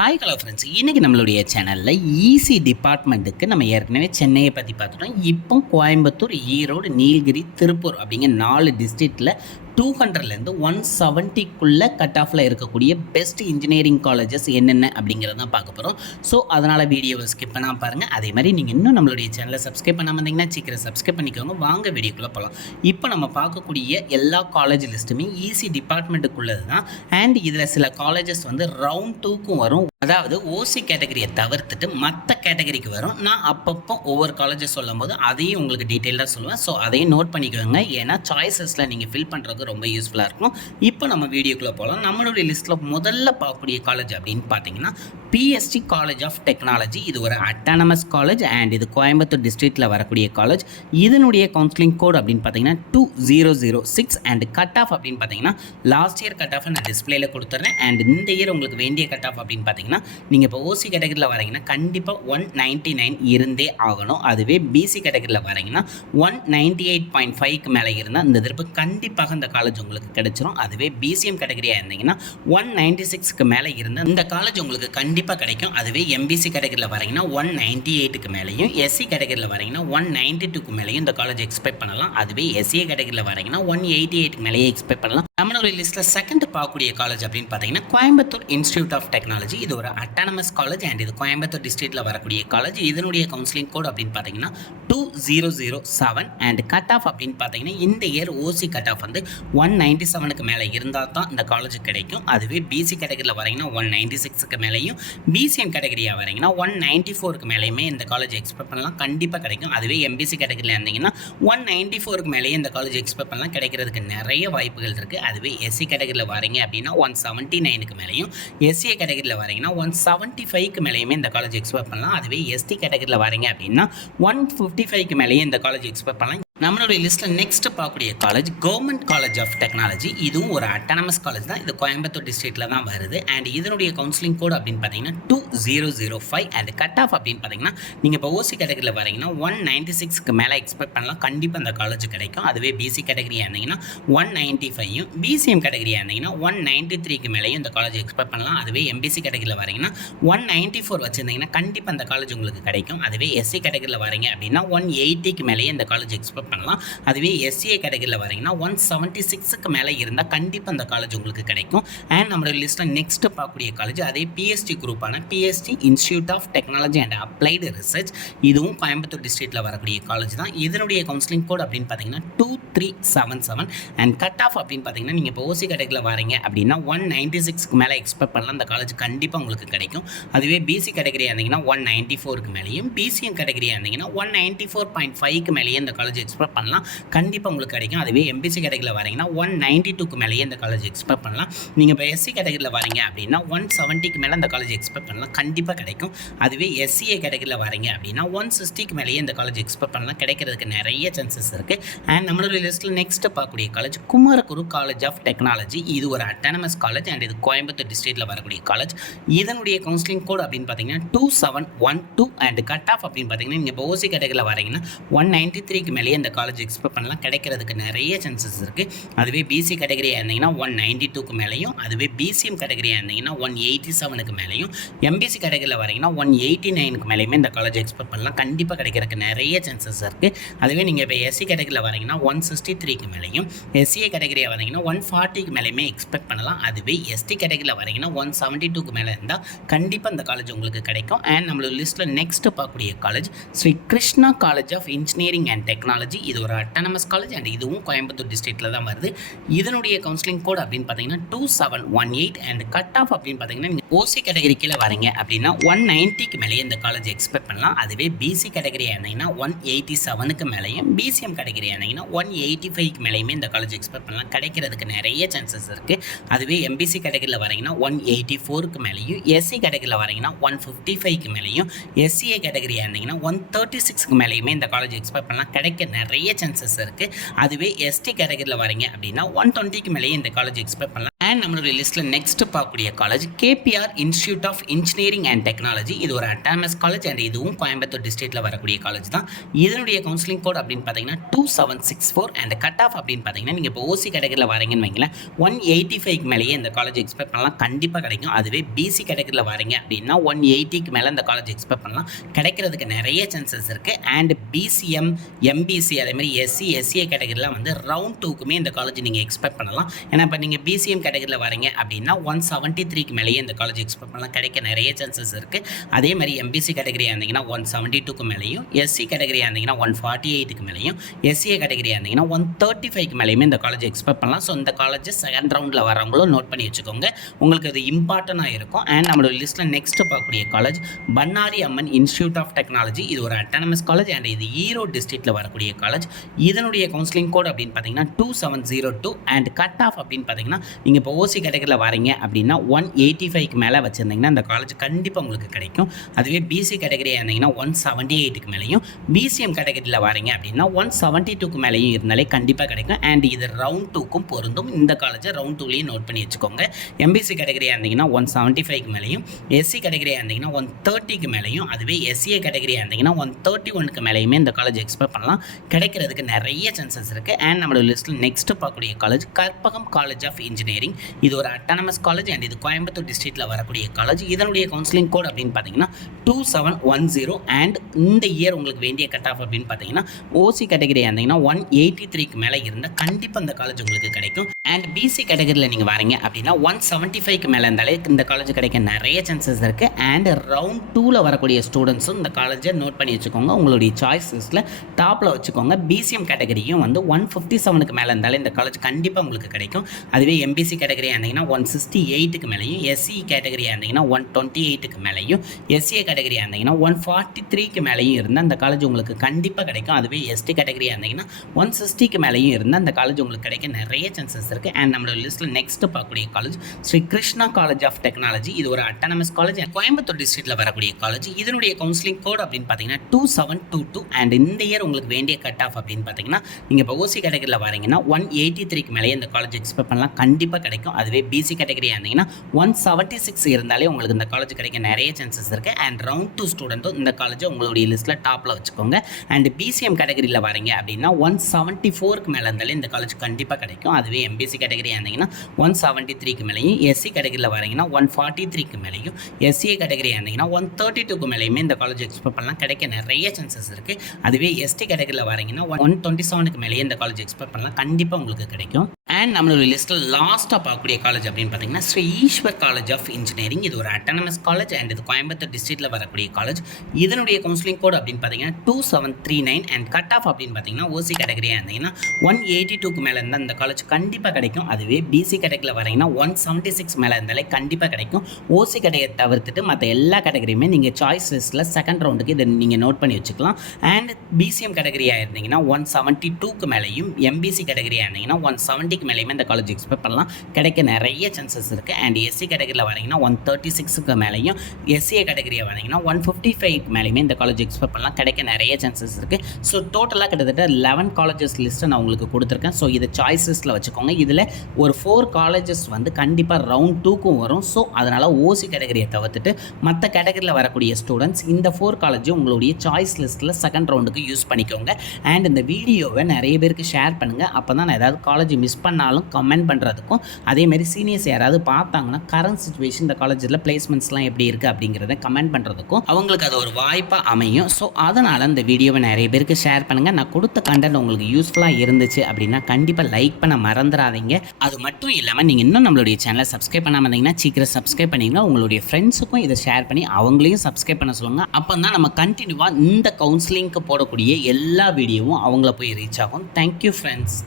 Hi hello friends, இன்றைக்கி நம்மளுடைய சேனலில் ஈசி டிபார்ட்மெண்ட்டுக்கு நம்ம ஏற்கனவே சென்னையை பற்றி பார்த்துட்டோம். இப்போ கோயம்புத்தூர், ஈரோடு, நீலகிரி, திருப்பூர் அப்படிங்கிற 4 டிஸ்ட்ரிக்டில் 200லேருந்து 170க்குள்ளே கட் ஆஃபில் இருக்கக்கூடிய பெஸ்ட் இன்ஜினியரிங் காலேஜஸ் என்னென்ன அப்படிங்கிறத தான் பார்க்க போகிறோம். ஸோ அதனால் வீடியோவை ஸ்கிப் பண்ணாமல் பாருங்கள். அதே மாதிரி நீங்கள் இன்னும் நம்மளுடைய சேனலை சப்ஸ்கிரைப் பண்ணாமல் இருந்தீங்கன்னா சீக்கிரம் சப்ஸ்கிரைப் பண்ணிக்கோங்க. வாங்க வீடியோக்குள்ளே போகலாம். இப்போ நம்ம பார்க்கக்கூடிய எல்லா காலேஜ் லிஸ்ட்டுமே ஈசி டிபார்ட்மெண்ட்டுக்குள்ளது தான். அண்ட் இதில் சில காலேஜஸ் வந்து ரவுண்ட் 2க்கும் வரும். அதாவது ஓசி கேட்டகரியை தவிர்த்துட்டு மற்ற கேட்டகரிக்கு வரும். நான் அப்பப்போ ஒவ்வொரு காலேஜஸ் சொல்லும் போது அதையும் உங்களுக்கு டீட்டெயிலாக சொல்லுவேன். ஸோ அதையும் நோட் பண்ணிக்கோங்க. ஏன்னா சாய்ஸஸில் நீங்கள் ஃபில் பண்ணுறதுக்கு ரொம்ப யூஸ்ஃபுல்லாக இருக்கும். இப்போ நம்ம வீடியோக்குள்ளே போகலாம். நம்மளுடைய லிஸ்ட்டில் முதல்ல பார்க்கக்கூடிய காலேஜ் அப்படின்னு பார்த்தீங்கன்னா பிஎஸ்டி காலேஜ் ஆஃப் டெக்னாலஜி. இது ஒரு அட்டானமஸ் காலேஜ் அண்ட் இது கோயம்புத்தூர் டிஸ்ட்ரிக்டில் வரக்கூடிய காலேஜ். இதனுடைய கவுன்சிலிங் கோட் அப்படின்னு பார்த்தீங்கன்னா 2006 அண்ட் கட் ஆஃப் அப்படின்னு பார்த்தீங்கன்னா லாஸ்ட் இயர் கட் ஆஃப் நான் டிஸ்பிளேல கொடுத்துட்றேன். அண்ட் இந்த இயர் உங்களுக்கு வேண்டிய கட் ஆஃப் அப்படின்னு பார்த்தீங்கன்னா நீங்கள் இப்போ ஓசி கேட்டகரியில் வரீங்கன்னா கண்டிப்பாக 199 இருந்தே ஆகணும். அதுவே பிசி கேட்டகரியில் வரீங்கன்னா 198.5க்கு மேலே இருந்தால் இந்த திருப்பு கண்டிப்பாக இந்த காலேஜ் உங்களுக்கு கிடைச்சிரும். அதுவே பிசிஎம் கேட்டகரியாக இருந்தீங்கன்னா 196க்கு மேலே இருந்தால் இந்த காலேஜ் உங்களுக்கு கண்டிப்பாக கிடைக்கும். அதுவே எம்பிசி கேட்டகரியில் வரீங்கன்னா 198க்கு மேலேயும், எஸ்சி கேட்டகரியில் வரீங்கன்னா 192க்கு மேலேயும் இந்த காலேஜ் எக்ஸ்பெக்ட் பண்ணலாம். அதுவே எஸ்சிஏ கேட்டகரியில் வரீங்கன்னா 188க்கு மேலேயே எக்ஸ்பெக்ட் பண்ணலாம். நம்மளுடைய லிஸ்ட்டில் செகண்ட் பார்க்கக்கூடிய காலேஜ் அப்படின்னு பார்த்தீங்கன்னா கோயம்புத்தூர் இன்ஸ்டியூட் ஆஃப் டெக்னாலஜி. இது ஒரு அட்டானமஸ் காலேஜ் அண்ட் இது கோயம்புத்தூர் டிஸ்ட்ரிக்டில் வரக்கூடிய காலேஜ். இதனுடைய கவுன்சிலிங் கோட் அப்படின்னு பார்த்தீங்கன்னா 2007 அண்ட் கட் ஆஃப் அப்படின்னு பார்த்தீங்கன்னா இந்த இயர் ஓசி கட் ஆஃப் வந்து 197க்கு மேலே இருந்தால் தான் இந்த காலேஜ் கிடைக்கும். அதுவே பிசி கேட்டகரியில் வரீங்கன்னா 196க்கு மேலேயும், பிசிஎம் கேட்டகரியாக வரீங்கன்னா 194க்கு மேலேயுமே இந்த காலேஜ் எக்ஸ்பெக்ட் பண்ணலாம். கண்டிப்பாக கிடைக்கும். அதுவே எம்பிசி கேட்டகரியில் இருந்தீங்கன்னா 194க்கு மேலேயே இந்த காலேஜ் எக்ஸ்பெக்ட் பண்ணலாம். கிடைக்கிறதுக்கு நிறைய வாய்ப்புகள் இருக்குது. அதுவே எஸ்சி கேட்டகரியில் வரீங்க அப்படின்னா 179க்கு மேலேயும், எஸ்சிஏ கேட்டகரியில் வரீங்கன்னா 175க்கு மேலேயுமே இந்த காலேஜ் எக்ஸ்பெக்ட் பண்ணலாம். அதுவே எஸ்டி கேட்டகரியில் வரீங்க அப்படின்னா 155க்கு மேலேயே இந்த காலேஜ் எக்ஸ்பெக்ட் பண்ணலாம். நம்மளுடைய லிஸ்ட்டில் நெக்ஸ்ட் பார்க்கக்கூடிய college government college of technology. இதுவும் ஒரு அட்டானமஸ் காலேஜ் தான். இது கோயம்புத்தூர் டிஸ்ட்ரிக்டில் தான் வருது. அண்ட் இதனுடைய கவுன்சிலிங் கோட் அப்படின்னு பார்த்தீங்கன்னா 2005 அண்ட் கட் ஆஃப் அப்படின்னு பார்த்தீங்கன்னா நீங்கள் இப்போ ஓசி கேட்டகரியில் வரீங்கன்னா 196க்கு மேலே எக்ஸ்பெக்ட் பண்ணலாம். கண்டிப்பாக அந்த காலேஜ் கிடைக்கும். அதுவே பிசி கேட்டகரியாக இருந்தீங்கன்னா 195யும், பிசிஎம் கேட்டகரியாக இருந்தீங்கன்னா 193க்கு மேலேயும் இந்த காலேஜ் எக்ஸ்பெக்ட் பண்ணலாம். அதுவே எம்பிசி கேட்டகரியில் வரீங்கன்னா 194 வச்சுருந்தீங்கன்னா கண்டிப்பாக அந்த காலேஜ் உங்களுக்கு கிடைக்கும். அதுவே எஸ்சி கேட்டகரியில் வரீங்க அப்படின்னா 180க்கு மேலேயே இந்த காலேஜ் எக்ஸ்பெக்ட் பண்ணலாம். அதுவே எஸ்சிஏ கேட்டகரியில் வரீங்கன்னா 176க்கு மேலே இருந்தால் கண்டிப்பாக அந்த காலேஜ் உங்களுக்கு கிடைக்கும். அண்ட் நம்மளோட லிஸ்ட்டில் நெக்ஸ்ட் பார்க்கக்கூடிய காலேஜ் அதே பிஎஸ்டி குரூப்பான PSG institute of technology and applied research. இதுவும் கோயம்புத்தூர் டிஸ்ட்ரிக்டில் வரக்கூடிய காலேஜ் தான். இதனுடைய கவுன்சிலிங் கோட் அப்படின்னு பார்த்தீங்கன்னா 2377 அண்ட் கட் ஆஃப் அப்படின்னு பார்த்தீங்கன்னா நீங்கள் இப்போ ஓசி கேட்டகரியில் வரீங்க அப்படின்னா 196க்கு மேலே எக்ஸ்பெக்ட் பண்ணலாம். அந்த காலேஜ் கண்டிப்பாக உங்களுக்கு கிடைக்கும். அதுவே பிசி கேட்டகரியாக இருந்தீங்கன்னா 194க்கு மேலேயும், பிசிஎம் கேட்டகரியாக இருந்தீங்கன்னா 194.5க்கு மேலேயே இந்த காலேஜ் எக்ஸ்பெக்ட் பண்ணலாம். கண்டிப்பாக உங்களுக்கு கிடைக்கும். அதுவே எம்பிசி கேட்டகரியில் வரீங்கன்னா 192க்கு மேலேயே இந்த காலேஜ் எக்ஸ்பெக்ட் பண்ணலாம். நீங்கள் இப்போ எஸ்சி கேட்டகரியில் வரீங்க அப்படின்னா 170க்கு மேலே இந்த காலேஜ் எக்ஸ்பெக்ட் பண்ணலாம். கண்டிப்பாக கிடைக்கும். அதுவே எஸ்சிஏ கேட்டகரியில் வரீங்க அப்படின்னா 160க்கு மேலேயே இந்த காலேஜ் எக்ஸ்பெக்ட் பண்ணலாம். கிடைக்கிறதுக்கு நிறைய சான்சஸ் இருக்குது. அண்ட் நம்மளுடைய லிஸ்ட்டில் நெக்ஸ்ட் பார்க்கக்கூடிய college Kumaraguru college of technology. இது ஒரு அட்டானமஸ் காலேஜ் அண்ட் இது கோயம்புத்தூர் டிஸ்ட்ரிக்டில் வரக்கூடிய காலேஜ். இதனுடைய கவுன்சிலிங் கோட் அப்படின்னு பார்த்தீங்கன்னா 2712 அண்ட் கட் ஆஃப் அப்படின்னு பார்த்தீங்கன்னா நீங்கள் இப்போ ஓசி கேட்டகரியில் வரீங்கன்னா 193க்கு மேலேயே இந்த காலேஜ் எக்ஸ்பெக்ட் பண்ணலாம். கிடைக்கிறதுக்கு நிறைய சான்சஸ் இருக்குது. அதுவே பிசி கேட்டகரியாக இருந்தீங்கன்னா 192க்கு மேலேயும், அதுவே பிசிஎம் கேட்டகரியாக இருந்தீங்கன்னா 187க்கு மேலேயும், எம்பிசி கேட்டகரியில் வரீங்கன்னா 189க்கு மேலேயுமே இந்த காலேஜ் எக்ஸ்பெக்ட் பண்ணலாம். கண்டிப்பாக கிடைக்கிறதுக்கு நிறைய சான்சஸ் இருக்குது. அதுவே நீங்கள் இப்போ எஸ்சி கேட்டகரியில் வரீங்கன்னா 163க்கு மேலேயும், எஸ்சிஏ கேட்டகரியாக வரீங்கன்னா 140க்கு மேலேயுமே எக்ஸ்பெக்ட் பண்ணலாம். அதுவே எஸ்டி கேட்டகரியில் வரீங்கன்னா 172க்கு மேலே இருந்தால் கண்டிப்பாக இந்த காலேஜ் உங்களுக்கு கிடைக்கும். அண்ட் நம்மளோட லிஸ்ட்டில் நெக்ஸ்ட் பார்க்கக்கூடிய college Sri Krishna college of engineering and technology. இது ஒரு அட்டானமஸ் காலேஜ் அண்ட் இதுவும் கோயம்புத்தூர் டிஸ்ட்ரிக்டில் தான் வருது. இதனுடைய கவுன்சிலிங் கோட் அப்படின்னு பார்த்தீங்கன்னா 2718 அண்ட் கட் ஆஃப் அப்படின்னு பார்த்தீங்கன்னா நீங்கள் ஓசி கேட்டகரி கீழே வரீங்க அப்படின்னா 190க்கு மேலேயே இந்த காலேஜ் எக்ஸ்பெக்ட் பண்ணலாம். அதுவே பிசி கேட்டகரி ஆனீங்கன்னா 187க்கு மேலேயும், பிசிஎம் கேட்டகரி ஆனீங்கன்னா 185க்கு மேலேயுமே இந்த காலேஜ் எக்ஸ்பெக்ட் பண்ணலாம். கிடைக்கிறதுக்கு நிறைய சான்சஸ் இருக்குது. அதுவே எம்பிசி கேட்டகரியில் வரீங்கன்னா 184க்கு மேலேயும், எஸ்சி கேட்டகரியில் வரீங்கன்னா 155க்கு மேலேயும், எஸ்சிஏ கேட்டகரி ஆனீங்கன்னா 136க்கு மேலேயுமே இந்த காலேஜ் எக்ஸ்பெக்ட் பண்ணலாம். கிடைக்க நிறைய சான்சஸ் இருக்குது. அதுவே எஸ்டி கேட்டகரியில் வரீங்க அப்படின்னா 120க்கு மேலேயே இந்த காலேஜ் எக்ஸ்பெக்ட் பண்ணலாம். அண்ட் நம்மளுடைய லிஸ்ட்டில் நெக்ஸ்ட் பார்க்கக்கூடிய college KPR institute of engineering and technology. இது ஒரு அட்டானமஸ் காலேஜ் அண்ட் இதுவும் கோயம்புத்தூர் டிஸ்ட்ரிக்ட்டில் வரக்கூடிய காலேஜ் தான். இதனுடைய கவுன்சிலிங் கோட் அப்படின்னு பார்த்தீங்கன்னா 2764 அண்ட் கட் ஆஃப் அப்படின்னு பார்த்தீங்கன்னா நீங்கள் இப்போ ஓசி கேட்டகரியில் வரீங்கன்னு வைங்களேன் 185க்கு மேலேயே இந்த காலேஜ் எக்ஸ்பெக்ட் பண்ணலாம், கண்டிப்பாக கிடைக்கும். அதுவே பிசி கேட்டகரியில் வரீங்க அப்படின்னா 180க்கு மேலே இந்த காலேஜ் எக்ஸ்பெக்ட் பண்ணலாம், கிடைக்கிறதுக்கு நிறைய சான்சஸ் இருக்குது. அண்ட் பிசிஎம், எம்பிசி அதேமாதிரி எஸ்சிஏ கேட்டகரியில் வந்து ரவுண்ட் 2க்குமே இந்த காலேஜ் நீங்கள் எக்ஸ்பெக்ட் பண்ணலாம். ஏன்னா இப்போ நீங்கள் பிசிஎம் கேட்டகரியில் வரீங்க அப்படின்னா 173க்கு மேலேயே இந்த காலேஜ் எக்ஸ்பெக்ட் பண்ணலாம், கிடைக்க நிறைய சான்சஸ் இருக்குது. அதே மாதிரி எம்பிசி கேட்டகரியாக இருந்தீங்கன்னா 172க்கு மேலேயும், எஸ்சி கேட்டகரியாக இருந்தீங்கன்னா 148க்கு மேலேயும், எஸ்சிஏ கேட்டகரியாக இருந்தீங்கன்னா 135க்கு மேலேயுமே இந்த காலேஜ் எக்ஸ்பெக்ட் பண்ணலாம். ஸோ இந்த காலேஜ் செகண்ட் ரவுண்டில் வரவங்களும் நோட் பண்ணி வச்சுக்கோங்க, உங்களுக்கு அது இம்பார்ட்டண்ட்டாக இருக்கும். அண்ட் நம்மளோட லிஸ்ட்டில் நெக்ஸ்ட் பார்க்கக்கூடிய college Bannari Amman institute of technology. இது ஒரு அட்டானமஸ் காலேஜ் அண்ட் இது ஈரோடு டிஸ்ட்ரிக்ட்டில் வரக்கூடிய காலேஜ். இதனுடைய கவுன்சிலிங் கோட் அப்படின்னு பார்த்தீங்கன்னா 2702 அண்ட் கட் ஆஃப் அப்படின்னு பார்த்தீங்கன்னா நீங்கள் இப்போ ஓசி கேட்டகரியில் வரீங்க அப்படின்னா 185க்கு மேலே வச்சுருந்தீங்கன்னா இந்த காலேஜ் கண்டிப்பாக உங்களுக்கு கிடைக்கும். அதுவே பிசி கேட்டகரியாக இருந்தீங்கன்னா 178க்கு மேலேயும், பிசிஎம் கேட்டகரியில் வரீங்க அப்படின்னா 172க்கு மேலேயும் இருந்தாலே கண்டிப்பாக கிடைக்கும். அண்ட் இது ரவுண்ட் 2க்கும் பொருந்தும். இந்த காலேஜை ரவுண்ட் 2லேயும் நோட் பண்ணி வச்சுக்கோங்க. எம்பிசி கேட்டகரியாக இருந்தீங்கன்னா 175க்கு மேலேயும், எஸ்சி கேட்டகரியாக இருந்தீங்கன்னா 130க்கு மேலேயும், அதுவே எஸ்சிஏ கேட்டகரியாக இருந்தீங்கன்னா 131க்கு மேலேயுமே இந்த காலேஜ் எக்ஸ்பெக்ட் பண்ணலாம், கிடைக்கிறதுக்கு நிறைய சான்சஸ் இருக்குது. அண்ட் நம்மளோட லிஸ்ட்டில் நெக்ஸ்ட் பார்க்கக்கூடிய college Karpagam college of engineering. இது ஒரு அட்டானமஸ் காலேஜ் அண்ட் இது கோயம்புத்தூர் டிஸ்ட்ரிக்ட்டில் வரக்கூடிய காலேஜ். இதனுடைய கவுன்சிலிங் கோட் அப்படின்னு பார்த்தீங்கன்னா 2710 அண்ட் இந்த இயர் உங்களுக்கு வேண்டிய கட் ஆஃப் அப்படின்னு பார்த்தீங்கன்னா ஓசி கேட்டகரியாக இருந்தீங்கன்னா 183க்கு மேலே இருந்தால் கண்டிப்பாக இந்த காலேஜ் உங்களுக்கு கிடைக்கும். அண்ட் பிசி கேட்டகரியில் நீங்கள் வரீங்க அப்படின்னா 175க்கு மேலே இருந்தாலே இந்த காலேஜ் கிடைக்க நிறைய சான்சஸ் இருக்குது. அண்ட் ரவுண்ட் 2ல் வரக்கூடிய ஸ்டூடெண்ட்ஸும் இந்த காலேஜை நோட் பண்ணி வச்சுக்கோங்க, உங்களுடைய சாய்ஸஸில் டாப்பில் வச்சுக்கோங்க. பிசிஎம் கேட்டகரியும் வந்து 157க்கு மேலே இருந்தாலே இந்த காலேஜ் கண்டிப்பாக உங்களுக்கு கிடைக்கும். அதுவே எம்பிசி கேட்டகரியாக இருந்தீங்கன்னா 168க்கு மேலேயும், எஸ்சி கேட்டகரியாக இருந்தீங்கன்னா 128க்கு மேலேயும், எஸ்சிஏ கேட்டகரியாக இருந்தீங்கன்னா 143க்கு மேலேயும் இருந்தால் அந்த காலேஜ் உங்களுக்கு கண்டிப்பாக கிடைக்கும். அதுவே எஸ்டி கேட்டகரியாக இருந்தீங்கன்னா 160க்கு மேலேயும் இருந்தால் அந்த காலேஜ் உங்களுக்கு கிடைக்க நிறைய சான்சஸ் இருக்குது. அண்ட் நம்மளோட லிஸ்ட்டில் நெக்ஸ்ட் பார்க்கக்கூடிய college Sri Krishna college of technology. இது ஒரு அட்டானமஸ் காலேஜ் கோயம்புத்தூர் டிஸ்ட்ரிக்ட்டில் வரக்கூடிய காலேஜ். இதனுடைய கவுன்சிலிங் கோட் அப்படின்னு பார்த்தீங்கன்னா 2722 அண்ட் இந்த இயர் உங்களுக்கு வேண்டிய கட் ஆஃப் அப்படின்னு பார்த்தீங்கன்னா நீங்கள் இப்போ ஓசி கேட்டகரியில் வரீங்கன்னா 183க்கு மேலேயே இந்த காலேஜ் எக்ஸ்பெக்ட் பண்ணலாம், கண்டிப்பாக கிடைக்கும். அதுவே பிசி கேட்டகரியாக இருந்தீங்கன்னா 176 இருந்தாலே உங்களுக்கு இந்த காலேஜ் கிடைக்க நிறைய சான்சஸ் இருக்குது. அண்ட் ரவுண்ட் 2 ஸ்டூடெண்ட்டும் இந்த காலேஜை உங்களுடைய லிஸ்ட்டில் டாப்பில் வச்சுக்கோங்க. அண்ட் பிசிஎம் கேட்டகரியில் வரீங்க அப்படின்னா 174க்கு மேலே இருந்தாலே இந்த காலேஜ் கண்டிப்பாக கிடைக்கும். அதுவே எம்பிசி கேட்டகரியாக இருந்தீங்கன்னா 173க்கு மேலேயும், எஸ்சி கேட்டகரியில் வரீங்கன்னா 143க்கு மேலேயும், எஸ்சிஏ கேட்டகரியாக இருந்தீங்கன்னா 132க்கு மேலேயுமே இந்த காலேஜ் எக்ஸ்பெக்ட் பண்ணலாம், கிடைக்க நிறைய சான்சஸ் இருக்குது. அதுவே எஸ்டி கேட்டகரியில் வரீங்கன்னா 127க்கு மேலேயே இந்த காலேஜ் எக்ஸ்பெக்ட் பண்ணலாம், கண்டிப்பாக உங்களுக்கு கிடைக்கும். அண்ட் நம்மளோட லிஸ்ட்டில் லாஸ்ட்டாக பார்க்கக்கூடிய காலேஜ் அப்படின்னு பார்த்தீங்கன்னா Sri Eshwar college of engineering. இது ஒரு அட்டானமஸ் காலேஜ் அண்ட் இது கோயம்புத்தூர் டிஸ்ட்ரிக்ட்டில் வரக்கூடிய காலேஜ். இதனுடைய கவுன்சிலிங் கோட் அப்படின்னு பார்த்தீங்கன்னா 2739 அண்ட் கட் ஆஃப் அப்படின்னு பார்த்தீங்கன்னா ஓசி கேட்டகரியாக இருந்தீங்கன்னா 182க்கு மேலே இருந்தால் இந்த காலேஜ் கண்டிப்பாக கிடைக்கும். அதுவே பிசி கேட்டகரியில் வரீங்கன்னா 176 மேலே இருந்தாலே கண்டிப்பாக கிடைக்கும். ஓசி கேட்டகரி தவிர்த்துட்டு மற்ற எல்லா கேட்டகரியுமே நீங்கள் சாய்ஸ் லிஸ்ட்டில் செகண்ட் ரவுண்டுக்கு இதை நீங்கள் நோட் பண்ணி வச்சுக்கலாம். அண்ட் பிசிஎம் கேட்டகரியாக இருந்தீங்கன்னா 172க்கு மேலேயும், எம்பிசி கேட்டகரியாக இருந்தீங்கன்னா 170க்கு மேலேயுமே இந்த காலேஜ் எக்ஸ்பெக்ட் பண்ணலாம், கிடைக்க நிறைய சான்சஸ் இருக்குது. அண்ட் எஸ்சி கேட்டகரியில் வரீங்கன்னா 136க்கு மேலேயும், எஸ்சிஏ கேட்டகரியாக வரீங்கன்னா 155க்கு மேலேயுமே இந்த காலேஜ் எக்ஸ்பெக்ட் பண்ணலாம், கிடைக்க நிறைய சான்சஸ் இருக்குது. ஸோ டோட்டலாக கிட்டத்தட்ட 11 காலேஜஸ் லிஸ்ட்டை நான் உங்களுக்கு கொடுத்துருக்கேன். ஸோ இதை சாய்ஸ் லிஸ்ட்டில் வச்சுக்கோங்க. இதில் ஒரு 4 காலேஜஸ் வந்து கண்டிப்பாக ரவுண்ட் 2க்கும் வரும். ஸோ அதனால் ஓசி கேட்டகரியை தவிர்த்துட்டு மற்ற கேட்டகரியில் வரக்கூடிய ஸ்டூடெண்ட்ஸ் இந்த 4 காலேஜும் உங்களுடைய சாய்ஸ் லிஸ்ட்டில் செகண்ட் ரவுண்டுக்கு யூஸ் பண்ணிக்கோங்க. அண்ட் இந்த வீடியோவை நிறைய பேருக்கு ஷேர் பண்ணுங்கள், அப்போ தான் நான் ஏதாவது காலேஜ் மிஸ் பண்ணாலும் கமெண்ட் பண்ணுறதுக்கும், அதேமாதிரி சீனியர்ஸ் யாராவது பார்த்தாங்கன்னா கரண்ட் சிச்சுவேஷன் இந்த காலேஜில் பிளேஸ்மெண்ட்ஸ்லாம் எப்படி இருக்குது அப்படிங்கிறத கமெண்ட் பண்ணுறதுக்கும் அவங்களுக்கு அது ஒரு வாய்ப்பாக அமையும். ஸோ அதனால் இந்த வீடியோவை நிறைய பேருக்கு ஷேர் பண்ணுங்கள். நான் கொடுத்த கண்டென்ட் உங்களுக்கு யூஸ்ஃபுல்லாக இருந்துச்சு அப்படின்னா கண்டிப்பாக லைக் பண்ண மறந்துடாதீங்க. அது மட்டும் இல்லாமல் நீங்கள் இன்னும் நம்மளுடைய சேனலை சப்ஸ்கிரைப் பண்ணாமல் இருந்தீங்கன்னா சீக்கிரம் சப்ஸ்கிரைப் பண்ணிங்கன்னா உங்களுடைய ஃப்ரெண்ட்ஸுக்கும் இதை ஷேர் பண்ணி அவங்களையும் சப்ஸ்கிரைப் பண்ண சொல்லுங்கள். அப்போ தான் நம்ம கண்டினியூவாக இந்த கவுன்சிலிங்க்கு போடக்கூடிய எல்லா வீடியோவும் அவங்கள போய் ரீச் ஆகும். Thank you friends.